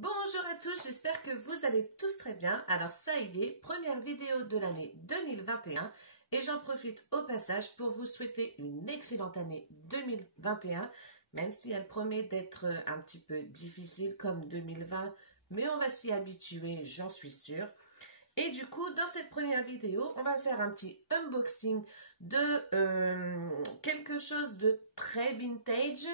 Bonjour à tous, j'espère que vous allez tous très bien. Alors ça y est, première vidéo de l'année 2021 et j'en profite au passage pour vous souhaiter une excellente année 2021, même si elle promet d'être un petit peu difficile comme 2020, mais on va s'y habituer, j'en suis sûre. Et du coup, dans cette première vidéo, on va faire un petit unboxing de quelque chose de très vintage,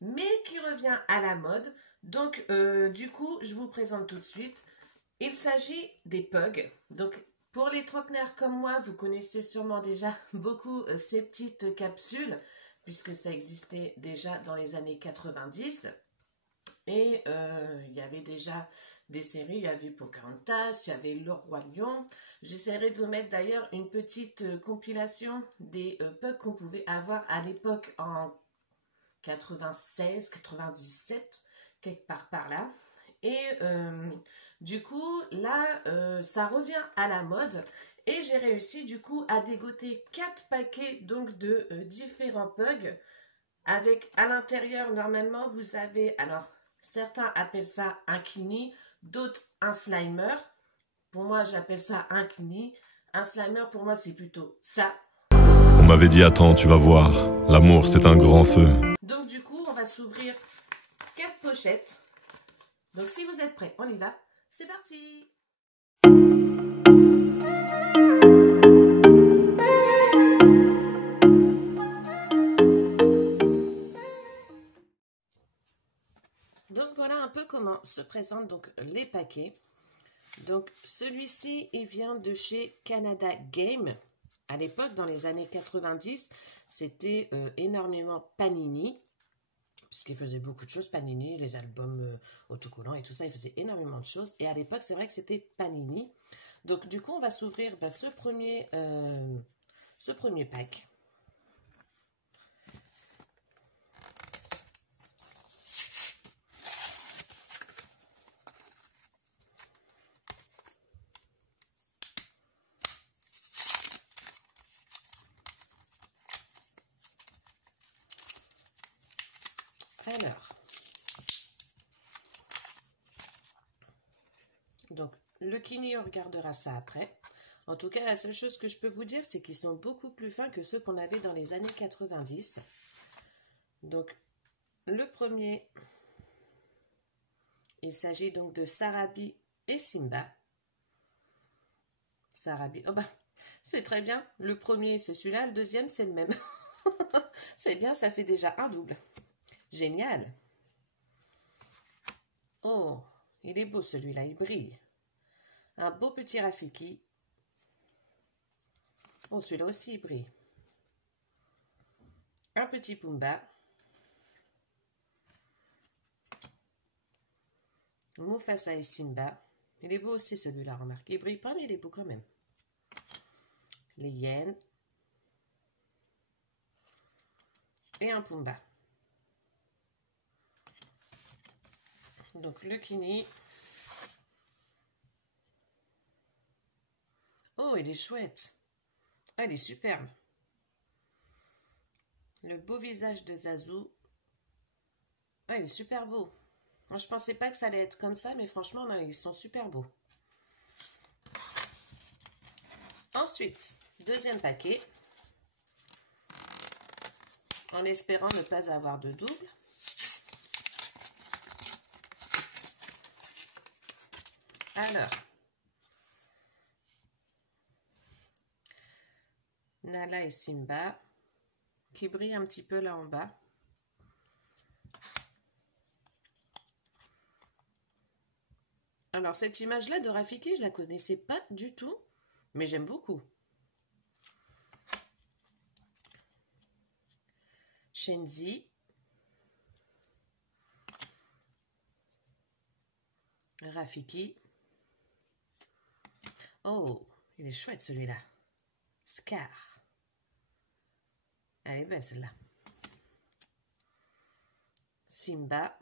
mais qui revient à la mode. Donc, du coup, je vous présente tout de suite. Il s'agit des Pugs. Donc, pour les trentenaires comme moi, vous connaissez sûrement déjà beaucoup ces petites capsules, puisque ça existait déjà dans les années 90. Et il y avait déjà des séries, il y avait Pocahontas, il y avait Le Roi Lion. J'essaierai de vous mettre d'ailleurs une petite compilation des Pugs qu'on pouvait avoir à l'époque en 96, 97, quelque part par là. Et du coup, là, ça revient à la mode. Et j'ai réussi du coup à dégoter 4 paquets donc de différents Pugs. Avec à l'intérieur, normalement, vous avez, alors certains appellent ça un kini, d'autres un slimer. Pour moi, j'appelle ça un kini. Un slimer, pour moi, c'est plutôt ça. On m'avait dit, attends, tu vas voir, l'amour c'est un grand feu. Donc du coup, on va s'ouvrir 4 pochettes. Donc si vous êtes prêts, on y va. C'est parti! Donc voilà un peu comment se présentent donc les paquets. Donc celui-ci, il vient de chez Canada Game. À l'époque, dans les années 90, c'était énormément Panini, puisqu'il faisait beaucoup de choses, Panini, les albums autocollants et tout ça, il faisait énormément de choses. Et à l'époque, c'est vrai que c'était Panini. Donc du coup, on va s'ouvrir ce premier pack. Alors, donc le kini, on regardera ça après. En tout cas, la seule chose que je peux vous dire, c'est qu'ils sont beaucoup plus fins que ceux qu'on avait dans les années 90. Donc, le premier, il s'agit donc de Sarabi et Simba. Sarabi, oh bah, c'est très bien. Le premier, c'est celui-là. Le deuxième, c'est le même. C'est bien, ça fait déjà un double. Génial. Oh, il est beau celui-là, il brille. Un beau petit Rafiki. Oh, celui-là aussi, il brille. Un petit Pumba. Mufasa et Simba. Il est beau aussi celui-là, remarque. Il brille pas, mais il est beau quand même. Les hyènes. Et un Pumba. Donc le kini. Oh, il est chouette. Ah, il est superbe. Le beau visage de Zazu. Ah, il est super beau. Moi, je pensais pas que ça allait être comme ça, mais franchement, là, ils sont super beaux. Ensuite, deuxième paquet. En espérant ne pas avoir de double. Alors, Nala et Simba, qui brillent un petit peu là en bas. Alors, cette image-là de Rafiki, je ne la connaissais pas du tout, mais j'aime beaucoup. Shenzi. Rafiki. Oh, il est chouette celui-là. Scar. Elle est belle celle-là. Simba.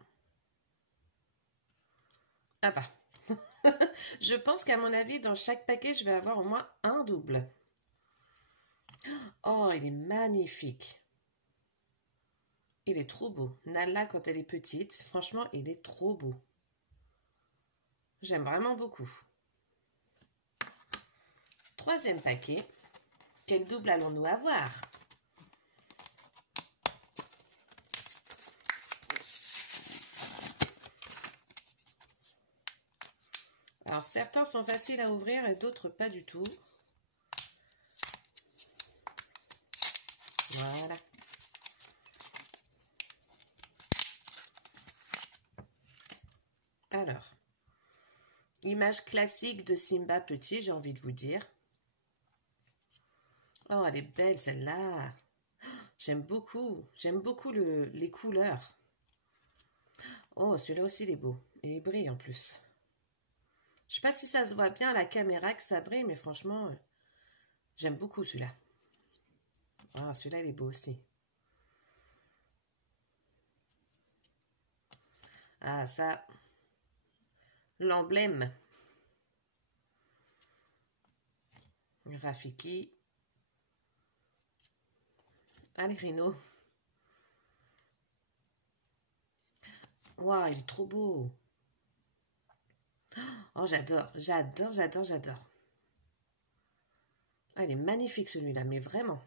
Ah bah. Je pense qu'à mon avis, dans chaque paquet, je vais avoir au moins un double. Oh, il est magnifique. Il est trop beau. Nala, quand elle est petite, franchement, il est trop beau. J'aime vraiment beaucoup. Troisième paquet. Quel double allons-nous avoir? Alors, certains sont faciles à ouvrir et d'autres pas du tout. Voilà. Alors, image classique de Simba petit, j'ai envie de vous dire. Oh, elle est belle celle-là. J'aime beaucoup les couleurs. Oh, celui-là aussi il est beau. Et il brille en plus. Je sais pas si ça se voit bien à la caméra que ça brille, mais franchement, j'aime beaucoup celui-là. Ah, celui-là il est beau aussi. Ah, ça, l'emblème. Rafiki. Allez, Rhino. Waouh, il est trop beau. Oh, j'adore. Ah, il est magnifique celui-là, mais vraiment.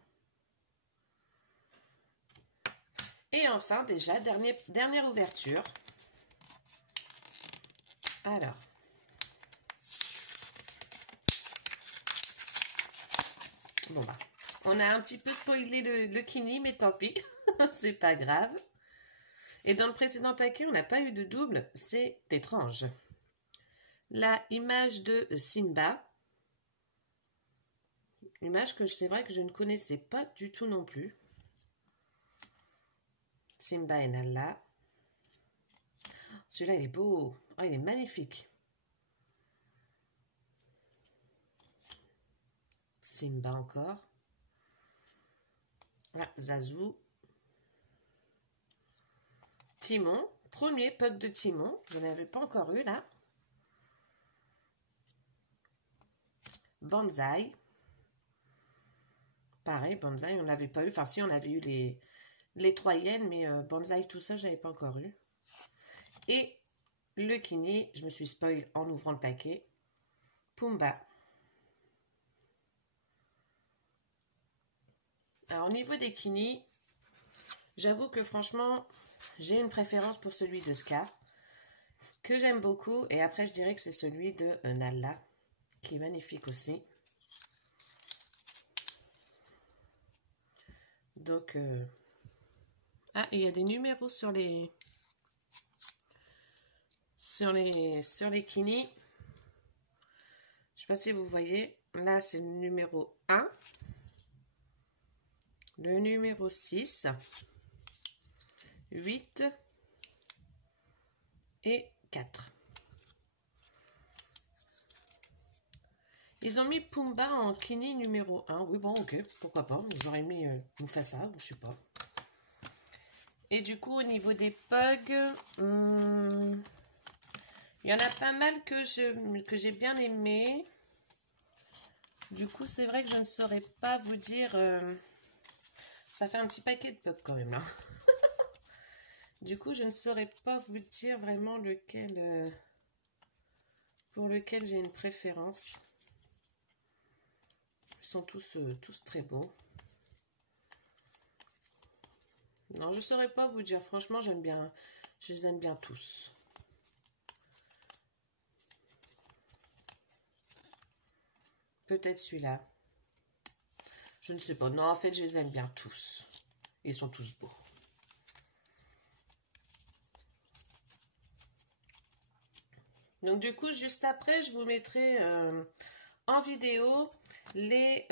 Et enfin, déjà, dernière ouverture. Alors. Bon, bah. On a un petit peu spoilé le Kini, mais tant pis. C'est pas grave. Et dans le précédent paquet, on n'a pas eu de double. C'est étrange. La image de Simba. Image que c'est vrai que je ne connaissais pas du tout non plus. Simba et Nala. Celui-là, il est beau. Oh, il est magnifique. Simba encore. Là, Zazu. Timon. Premier Pug de Timon. Je n'avais pas encore eu là. Banzai. Pareil, Banzai, on n'avait pas eu. Enfin, si, on avait eu les 3 yens, mais Banzai, tout ça, j'avais pas encore eu. Et le Kini, je me suis spoil en ouvrant le paquet. Pumba. Alors, au niveau des Kini, j'avoue que franchement, j'ai une préférence pour celui de Scar, que j'aime beaucoup. Et après, je dirais que c'est celui de Nala, qui est magnifique aussi. Donc, ah, il y a des numéros sur les Kini. Je sais pas si vous voyez. Là, c'est le numéro 1. Le numéro 6. 8. Et 4. Ils ont mis Pumba en Kini numéro 1. Oui, bon, ok, pourquoi pas. J'aurais mis Mufasa, ou je sais pas. Et du coup, au niveau des pugs, il y en a pas mal que j'ai bien aimé. Du coup, c'est vrai que je ne saurais pas vous dire... ça fait un petit paquet de pugs quand même, là. Du coup, je ne saurais pas vous dire vraiment lequel... pour lequel j'ai une préférence. Ils sont tous très beaux. Non, je ne saurais pas vous dire. Franchement, j'aime bien. Je les aime bien tous. Peut-être celui-là. Je ne sais pas. Non, en fait, je les aime bien tous. Ils sont tous beaux. Donc, du coup, juste après, je vous mettrai en vidéo les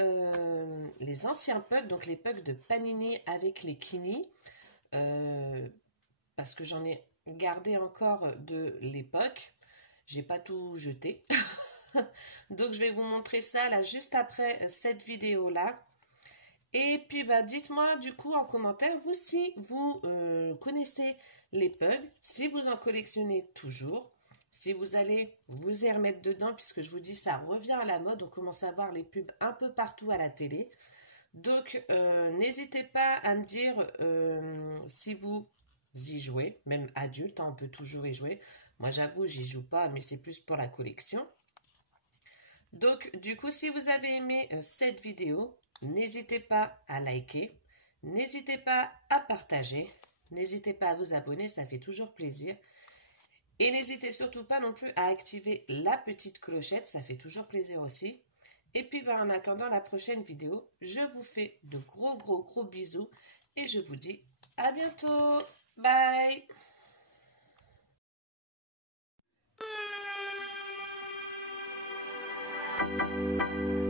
anciens pugs, donc les pugs de Panini avec les Kini, parce que j'en ai gardé encore de l'époque. J'ai pas tout jeté. Donc, je vais vous montrer ça là juste après cette vidéo là. Et puis, bah, dites-moi du coup en commentaire, vous, si vous connaissez les pugs, si vous en collectionnez toujours. Si vous allez vous y remettre dedans, puisque je vous dis, ça revient à la mode. On commence à voir les pubs un peu partout à la télé. Donc, n'hésitez pas à me dire si vous y jouez, même adulte, hein, on peut toujours y jouer. Moi, j'avoue, j'y joue pas, mais c'est plus pour la collection. Donc, du coup, si vous avez aimé cette vidéo, n'hésitez pas à liker, n'hésitez pas à partager, n'hésitez pas à vous abonner, ça fait toujours plaisir. Et n'hésitez surtout pas non plus à activer la petite clochette, ça fait toujours plaisir aussi. Et puis, en attendant la prochaine vidéo, je vous fais de gros bisous et je vous dis à bientôt. Bye! Thank you.